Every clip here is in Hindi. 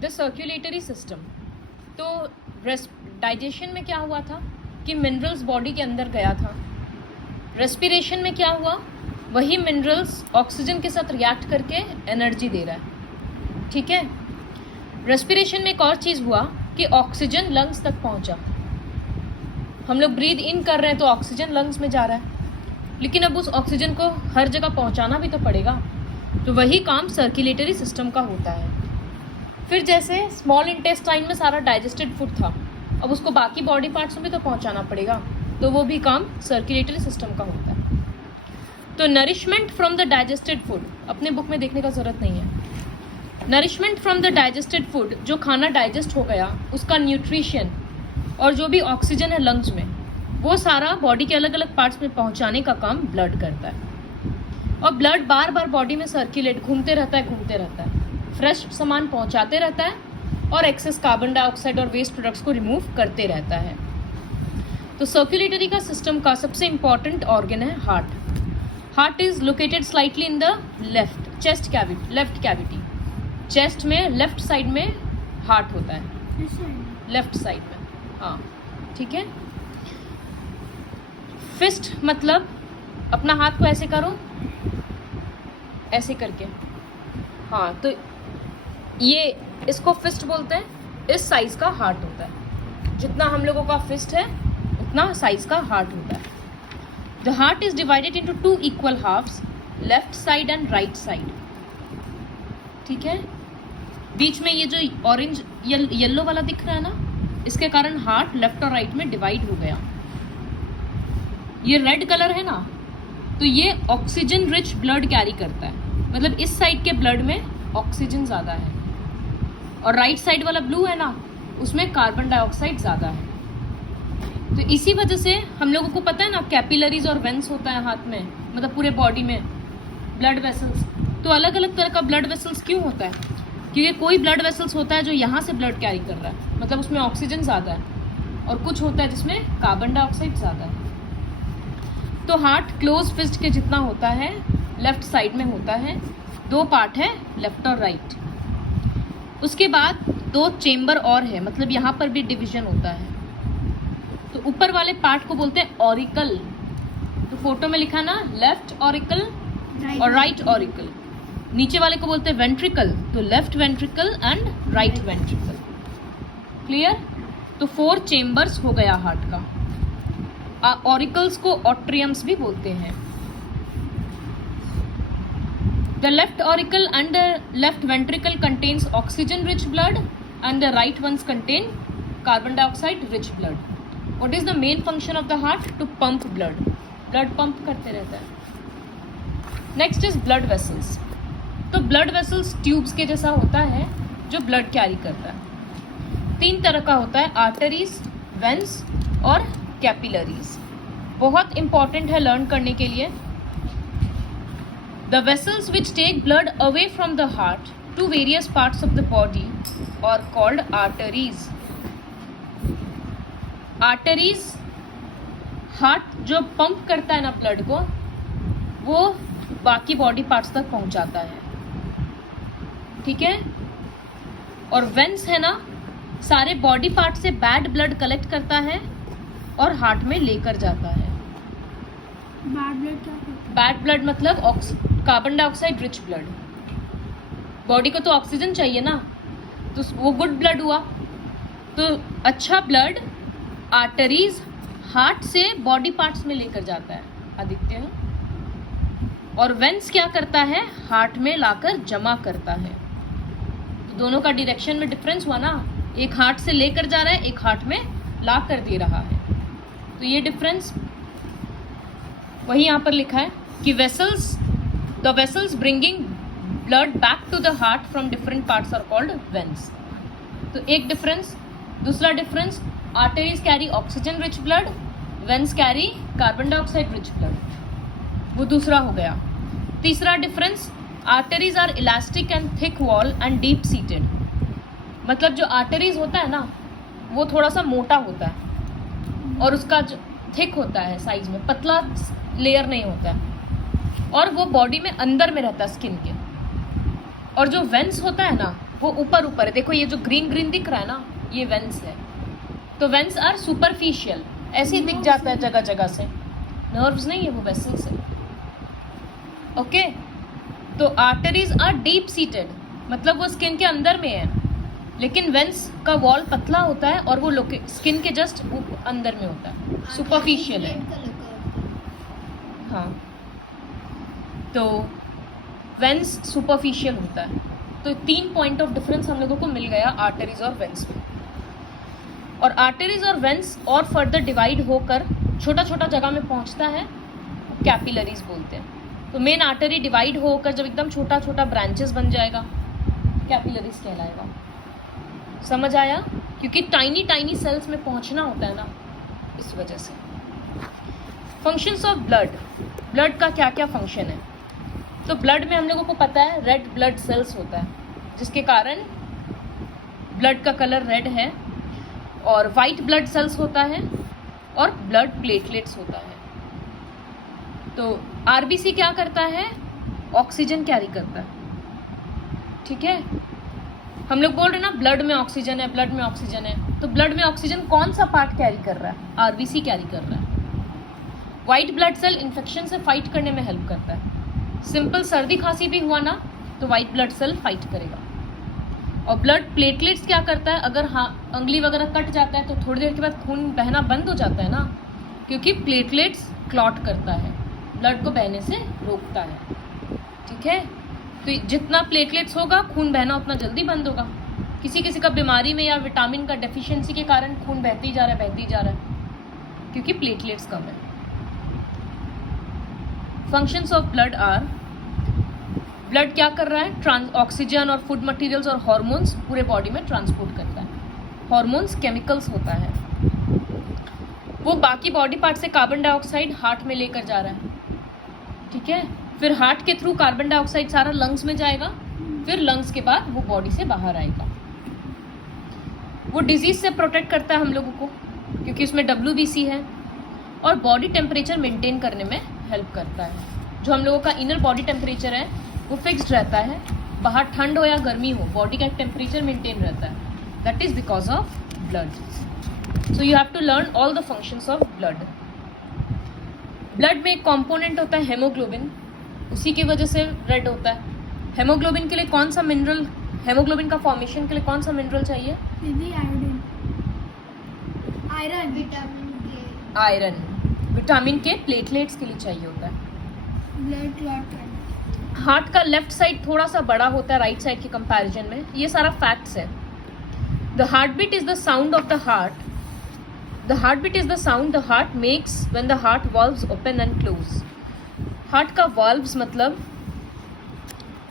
The circulatory system. तो डाइजेशन में क्या हुआ था कि मिनरल्स बॉडी के अंदर गया था। रेस्पिरेशन में क्या हुआ, वही मिनरल्स ऑक्सीजन के साथ रिएक्ट करके एनर्जी दे रहा है। ठीक है। रेस्पिरेशन में एक और चीज़ हुआ कि ऑक्सीजन लंग्स तक पहुंचा। हम लोग ब्रीद इन कर रहे हैं तो ऑक्सीजन लंग्स में जा रहा है, लेकिन अब उस ऑक्सीजन को हर जगह पहुंचाना भी तो पड़ेगा। तो वही काम सर्कुलेटरी सिस्टम का होता है। फिर जैसे स्मॉल इंटेस्टाइन में सारा डाइजेस्टेड फूड था, अब उसको बाकी बॉडी पार्ट्स में भी तो पहुंचाना पड़ेगा, तो वो भी काम सर्कुलेटरी सिस्टम का होता है। तो nourishment from the digested food, अपने बुक में देखने का ज़रूरत नहीं है। Nourishment from the digested food, जो खाना डाइजेस्ट हो गया उसका न्यूट्रिशन और जो भी ऑक्सीजन है लंग्स में, वो सारा बॉडी के अलग अलग पार्ट्स में पहुंचाने का काम ब्लड करता है। और ब्लड बार बार बॉडी में सर्कुलेट घूमते रहता है, फ्रेश सामान पहुंचाते रहता है और एक्सेस कार्बन डाइऑक्साइड और वेस्ट प्रोडक्ट्स को रिमूव करते रहता है। तो सर्कुलेटरी का सिस्टम का सबसे इंपॉर्टेंट ऑर्गन है heart. Heart is located slightly in the left chest cavity, left cavity. Chest में लेफ्ट साइड में हार्ट होता है, लेफ्ट साइड में। हाँ, ठीक है। फिस्ट मतलब अपना हाथ को ऐसे करो, ऐसे करके। हाँ, तो ये इसको फिस्ट बोलते हैं। इस साइज का हार्ट होता है, जितना हम लोगों का फिस्ट है उतना साइज का हार्ट होता है। The heart is divided into 2 equal halves, left side and right side. ठीक है। बीच में ये जो ऑरेंज येलो वाला दिख रहा है ना, इसके कारण हार्ट लेफ्ट और राइट में डिवाइड हो गया। ये रेड कलर है ना, तो ये ऑक्सीजन रिच ब्लड कैरी करता है, मतलब इस साइड के ब्लड में ऑक्सीजन ज़्यादा है, और राइट साइड वाला ब्लू है ना, उसमें कार्बन डाइऑक्साइड ज़्यादा है। तो इसी वजह से हम लोगों को पता है ना, कैपिलरीज और वेंस होता है हाथ में, मतलब पूरे बॉडी में ब्लड वेसल्स। तो अलग अलग तरह का ब्लड वेसल्स क्यों होता है? क्योंकि कोई ब्लड वेसल्स होता है जो यहाँ से ब्लड कैरी कर रहा है, मतलब उसमें ऑक्सीजन ज़्यादा है, और कुछ होता है जिसमें कार्बन डाइऑक्साइड ज़्यादा है। तो हार्ट क्लोज फिस्ट के जितना होता है, लेफ्ट साइड में होता है। 2 पार्ट है, लेफ्ट और राइट। उसके बाद 2 चेम्बर और है, मतलब यहाँ पर भी डिवीजन होता है। तो ऊपर वाले पार्ट को बोलते हैं ऑरिकल। तो फोटो में लिखा ना, लेफ्ट ऑरिकल और राइट ऑरिकल। नीचे वाले को बोलते हैं वेंट्रिकल, तो left ventricle and right ventricle. Clear? तो 4 चेम्बर्स हो गया हार्ट का। ऑरिकल्स को ऑट्रियम्स भी बोलते हैं। The left auricle and the left ventricle contains oxygen rich blood and the right ones contain carbon dioxide rich blood. What is the main function of the heart? To pump blood. Blood pump करते रहता है। Next is blood vessels. तो blood vessels tubes के जैसा होता है जो blood कैरी करता है। 3 तरह का होता है, arteries, veins और capillaries। बहुत इंपॉर्टेंट है लर्न करने के लिए। The vessels which take blood away from the heart to various parts of the body are called arteries. Arteries, heart जो पंप करता है ना ब्लड को, वो बाकी बॉडी पार्ट्स तक पहुंचाता है। ठीक है। और वेंस है ना, सारे बॉडी पार्ट से बैड ब्लड कलेक्ट करता है और हार्ट में लेकर जाता है। बैड ब्लड क्या होता है? बैड ब्लड मतलब carbon dioxide rich blood. Body को तो ऑक्सीजन चाहिए ना, तो वो गुड ब्लड हुआ। तो अच्छा ब्लड आर्टरीज हार्ट से बॉडी पार्ट्स में लेकर जाता है, आदित्य। और वेंस क्या करता है? हार्ट में लाकर जमा करता है। तो दोनों का डायरेक्शन में डिफरेंस हुआ ना, एक हार्ट से लेकर जा रहा है, एक हार्ट में ला कर दे रहा है। तो ये डिफरेंस वही यहाँ पर लिखा है कि the vessels bringing blood back to the heart from different parts are called veins. तो एक डिफरेंस। दूसरा difference, arteries carry oxygen rich blood, veins carry carbon dioxide rich blood, वो दूसरा हो गया। तीसरा difference, arteries are elastic and thick wall and deep seated। मतलब जो arteries होता है ना, वो थोड़ा सा मोटा होता है और उसका जो थिक होता है साइज में, पतला लेयर नहीं होता है, और वो बॉडी में अंदर में रहता है स्किन के। और जो वेंस होता है ना, वो ऊपर ऊपर है। देखो ये जो ग्रीन ग्रीन दिख रहा है ना, ये वेंस है। तो वेंस आर सुपरफिशियल, ऐसे ही दिख जाता है जगह जगह से। नर्व्स नहीं है, वो वेसल्स है। ओके, तो आर्टरीज आर डीप सीटेड, मतलब वो स्किन के अंदर में है, लेकिन वेंस का वॉल पतला होता है और वो स्किन के जस्ट अंदर में होता है, सुपरफिशियल है। हाँ, तो वेंस सुपरफिशियल होता है। तो 3 पॉइंट ऑफ डिफरेंस हम लोगों को मिल गया आर्टरीज और वेंस में। और आर्टरीज और वेंस और फर्दर डिवाइड होकर छोटा छोटा जगह में पहुंचता है, कैपिलरीज बोलते हैं। तो मेन आर्टरी डिवाइड होकर जब एकदम छोटा छोटा ब्रांचेस बन जाएगा, कैपिलरीज कहलाएगा। समझ आया? क्योंकि टाइनी टाइनी सेल्स में पहुंचना होता है ना, इस वजह से। फंक्शंस ऑफ ब्लड, ब्लड का क्या क्या फंक्शन है? तो ब्लड में हम लोगों को पता है रेड ब्लड सेल्स होता है, जिसके कारण ब्लड का कलर रेड है। और वाइट ब्लड सेल्स होता है और ब्लड प्लेटलेट्स होता है। तो आरबीसी क्या करता है? ऑक्सीजन कैरी करता है। ठीक है, हम लोग बोल रहे हैं ना ब्लड में ऑक्सीजन है, ब्लड में ऑक्सीजन है। तो ब्लड में ऑक्सीजन कौन सा पार्ट कैरी कर रहा है? आरबीसी कैरी कर रहा है। वाइट ब्लड सेल इन्फेक्शन से फाइट करने में हेल्प करता है। सिंपल सर्दी खांसी भी हुआ ना, तो वाइट ब्लड सेल फाइट करेगा। और ब्लड प्लेटलेट्स क्या करता है? अगर अंगली वगैरह कट जाता है तो थोड़ी देर के बाद खून बहना बंद हो जाता है ना, क्योंकि प्लेटलेट्स क्लॉट करता है, ब्लड को बहने से रोकता है। ठीक है, तो जितना प्लेटलेट्स होगा खून बहना उतना जल्दी बंद होगा। किसी किसी का बीमारी में या विटामिन का डेफिशिएंसी के कारण खून बहते ही जा रहा है, क्योंकि प्लेटलेट्स कम है। Functions of blood are, blood क्या कर रहा है? ऑक्सीजन और फूड मटेरियल्स और हार्मोन्स पूरे बॉडी में ट्रांसपोर्ट करता है। हार्मोन्स केमिकल्स होता है, वो बाकी बॉडी पार्ट से कार्बन डाइऑक्साइड हार्ट में लेकर जा रहा है। ठीक है, फिर हार्ट के थ्रू कार्बन डाइऑक्साइड सारा लंग्स में जाएगा, फिर लंग्स के बाद वो बॉडी से बाहर आएगा। वो डिजीज से प्रोटेक्ट करता है हम लोगों को, क्योंकि उसमें WBC है। और बॉडी टेम्परेचर मेंटेन करने में हेल्प करता है। जो हम लोगों का इनर बॉडी टेम्परेचर है वो फिक्स्ड रहता है, बाहर ठंड हो या गर्मी हो बॉडी का टेम्परेचर मेंटेन रहता है। That is because of blood. So you have to learn all the functions of blood. Blood में एक कॉम्पोनेंट होता है हेमोग्लोबिन, उसी की वजह से रेड होता है। हेमोग्लोबिन के लिए कौन सा मिनरल, हेमोग्लोबिन का फॉर्मेशन के लिए कौन सा मिनरल चाहिए? आयरन। आयरन। विटामिन के प्लेटलेट्स के लिए चाहिए होता है। ब्लड क्लॉट करना। हार्ट का लेफ्ट साइड थोड़ा सा बड़ा होता है राइट साइड के कंपैरिजन में, ये सारा फैक्ट्स है। The heart beat is the sound of the heart, the heart beat is the sound the heart makes when the heart valves open and close. Heart का वाल्व्स मतलब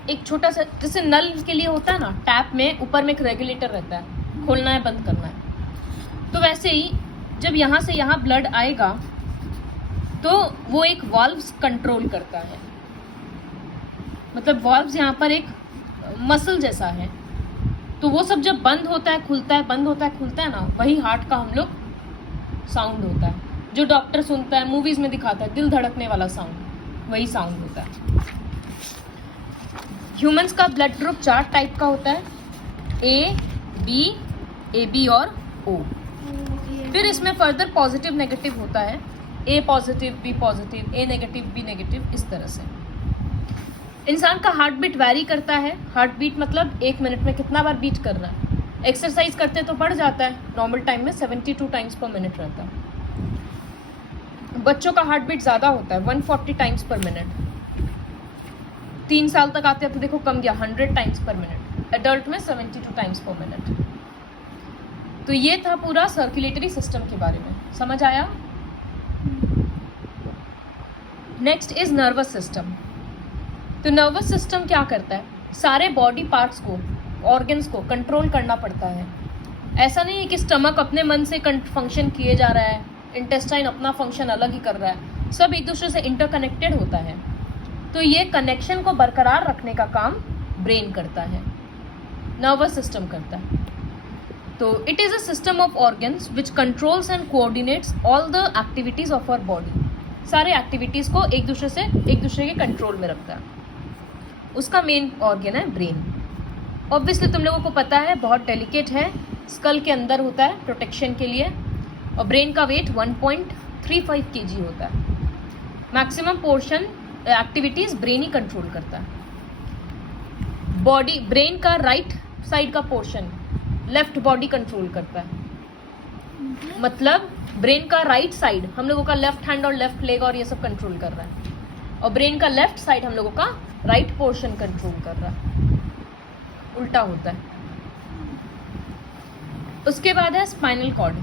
एक छोटा सा, जैसे नल के लिए होता है ना, टैप में ऊपर में एक रेगुलेटर रहता है, खोलना है बंद करना है। तो वैसे ही जब यहाँ से यहाँ ब्लड आएगा तो वो एक वाल्व्स कंट्रोल करता है। मतलब वाल्व्स यहाँ पर एक मसल जैसा है, तो वो सब जब बंद होता है खुलता है, बंद होता है खुलता है ना, वही हार्ट का हम लोग साउंड होता है, जो डॉक्टर सुनता है, मूवीज में दिखाता है, दिल धड़कने वाला साउंड, वही साउंड होता है। ह्यूमंस का ब्लड ग्रुप 4 टाइप का होता है, A, B, AB और O। फिर इसमें फर्दर पॉजिटिव नेगेटिव होता है, A positive, B positive, A negative, B negative, इस तरह से। इंसान का हार्ट बीट वैरी करता है। हार्ट बीट मतलब 1 मिनट में कितना बार बीट कर रहा है। एक्सरसाइज करते तो बढ़ जाता है, नॉर्मल टाइम में 72 टाइम्स पर मिनट रहता है। बच्चों का हार्ट बीट ज़्यादा होता है, 140 टाइम्स पर मिनट। 3 साल तक आते हैं तो देखो कम गया, 100 टाइम्स पर मिनट। एडल्ट में 72 टाइम्स पर मिनट। तो ये था पूरा सर्कुलेटरी सिस्टम के बारे में, समझ आया? Next is nervous system. तो नर्वस सिस्टम क्या करता है? सारे बॉडी पार्ट्स को, ऑर्गन्स को कंट्रोल करना पड़ता है। ऐसा नहीं है कि स्टमक अपने मन से फंक्शन किए जा रहा है, इंटेस्टाइन अपना फंक्शन अलग ही कर रहा है, सब एक दूसरे से इंटरकनेक्टेड होता है। तो ये कनेक्शन को बरकरार रखने का काम ब्रेन करता है, नर्वस सिस्टम करता है। तो it is a system of organs which controls and coordinates all the activities of our body. सारे एक्टिविटीज़ को एक दूसरे के कंट्रोल में रखता है। उसका मेन ऑर्गन है ब्रेन। ऑब्वियसली तुम लोगों को पता है बहुत डेलिकेट है, स्कल के अंदर होता है प्रोटेक्शन के लिए, और ब्रेन का वेट 1.35 kg होता है। मैक्सिमम पोर्शन एक्टिविटीज ब्रेन ही कंट्रोल करता है। बॉडी, ब्रेन का राइट साइड का पोर्शन लेफ्ट बॉडी कंट्रोल करता है। मतलब ब्रेन का राइट साइड हम लोगों का लेफ्ट हैंड और लेफ्ट लेग और ये सब कंट्रोल कर रहा है, और ब्रेन का लेफ्ट साइड हम लोगों का राइट पोर्शन कंट्रोल कर रहा है। उल्टा होता है। उसके बाद है स्पाइनल कॉर्ड।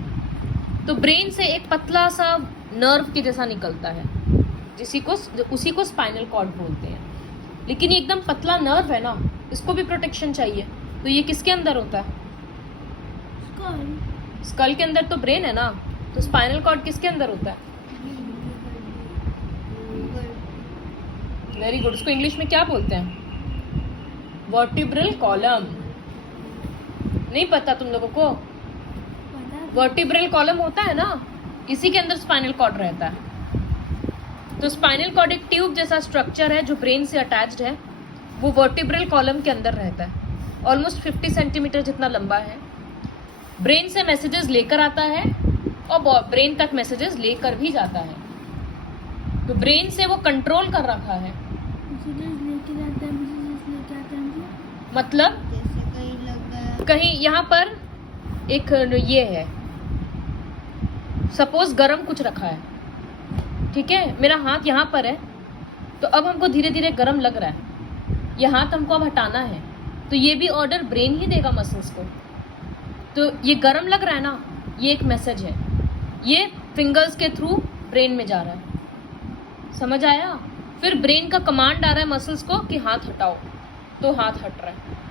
तो ब्रेन से एक पतला सा नर्व के जैसा निकलता है, उसी को स्पाइनल कॉर्ड बोलते हैं। लेकिन ये एकदम पतला नर्व है ना, इसको भी प्रोटेक्शन चाहिए। तो ये किसके अंदर होता है? स्कल के अंदर तो ब्रेन है ना, तो स्पाइनल कॉर्ड किसके अंदर होता है? Very good. उसको इंग्लिश में क्या बोलते हैं? Vertebral column. नहीं पता तुम लोगों को? वर्टिब्रल कॉलम होता है ना, इसी के अंदर स्पाइनल कॉर्ड रहता है। तो स्पाइनल कॉर्ड एक ट्यूब जैसा स्ट्रक्चर है जो ब्रेन से अटैच्ड है, वो वर्टिब्रल कॉलम के अंदर रहता है। ऑलमोस्ट 50 सेंटीमीटर जितना लंबा है। ब्रेन से मैसेजेस लेकर आता है और ब्रेन तक मैसेजेस लेकर भी जाता है। तो ब्रेन से वो कंट्रोल कर रखा है। मतलब कहीं यहाँ पर एक ये है, सपोज गरम कुछ रखा है, ठीक है, मेरा हाथ यहाँ पर है, तो अब हमको धीरे धीरे गरम लग रहा है, ये हाथ हमको अब हटाना है, तो ये भी ऑर्डर ब्रेन ही देगा मसल्स को। तो ये गरम लग रहा है ना, ये एक मैसेज है, ये फिंगर्स के थ्रू ब्रेन में जा रहा है। समझ आया? फिर ब्रेन का कमांड आ रहा है मसल्स को कि हाथ हटाओ, तो हाथ हट रहा है।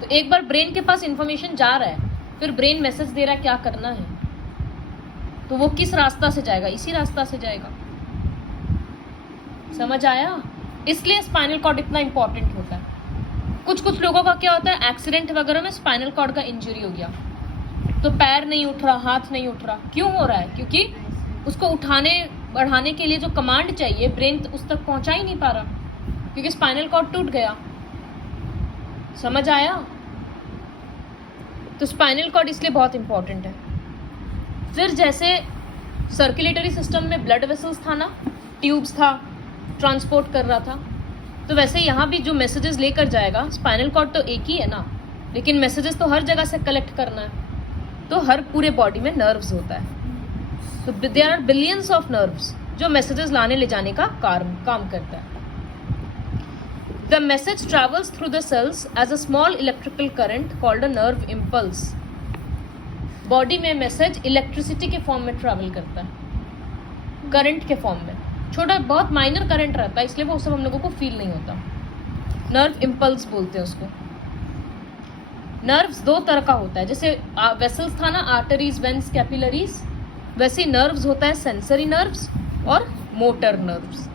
तो एक बार ब्रेन के पास इंफॉर्मेशन जा रहा है, फिर ब्रेन मैसेज दे रहा है क्या करना है, तो वो किस रास्ता से जाएगा? इसी रास्ता से जाएगा। समझ आया? इसलिए स्पाइनल कॉर्ड इतना इंपॉर्टेंट होता है। कुछ लोगों का क्या होता है, एक्सीडेंट वगैरह में स्पाइनल कॉर्ड का इंजरी हो गया, तो पैर नहीं उठ रहा, हाथ नहीं उठ रहा। क्यों हो रहा है? क्योंकि उसको उठाने बढ़ाने के लिए जो कमांड चाहिए ब्रेन उस तक पहुंचा ही नहीं पा रहा, क्योंकि स्पाइनल कॉर्ड टूट गया। समझ आया? तो स्पाइनल कॉर्ड इसलिए बहुत इंपॉर्टेंट है। फिर जैसे सर्कुलेटरी सिस्टम में ब्लड वेसल्स था ना, ट्यूब्स था, ट्रांसपोर्ट कर रहा था, तो वैसे यहाँ भी जो मैसेजेस लेकर जाएगा, स्पाइनल कॉर्ड तो एक ही है ना, लेकिन मैसेजेस तो हर जगह से कलेक्ट करना है, तो हर पूरे बॉडी में नर्व्स होता है। तो there are billions of nerves जो मैसेजेस लाने ले जाने का काम करता है। The message travels through the cells as a small electrical current called a nerve impulse. Body में मैसेज इलेक्ट्रिसिटी के फॉर्म में ट्रैवल करता है, करंट के फॉर्म में। छोटा बहुत माइनर करंट रहता है, इसलिए वो सब हम लोगों को फील नहीं होता। नर्व इम्पल्स बोलते हैं उसको। नर्व्स दो तरह का होता है, जैसे वेसल्स था ना, आर्टरीज, वेन्स, कैपिलरीज, वैसे नर्व्स होता है सेंसरी नर्व्स और मोटर नर्व्स।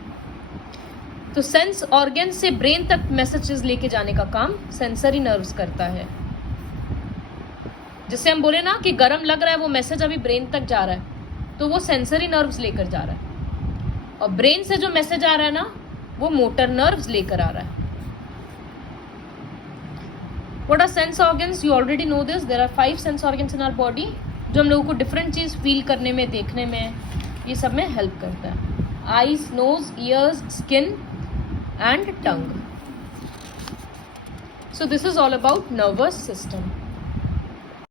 तो सेंस ऑर्गन से ब्रेन तक मैसेजेस लेके जाने का काम सेंसरी नर्व्स करता है। जिससे हम बोले ना कि गर्म लग रहा है, वो मैसेज अभी ब्रेन तक जा रहा है, तो वो सेंसरी नर्व्स लेकर जा रहा है। और ब्रेन से जो मैसेज आ रहा है ना, वो मोटर नर्व्स लेकर आ रहा है। What are sense organs? You already know this. There are 5 sense organs in our body जो हम लोगों को डिफरेंट चीज फील करने में, देखने में, ये सब में हेल्प करता है। Eyes, nose, ears, skin and tongue. So this is all about nervous system.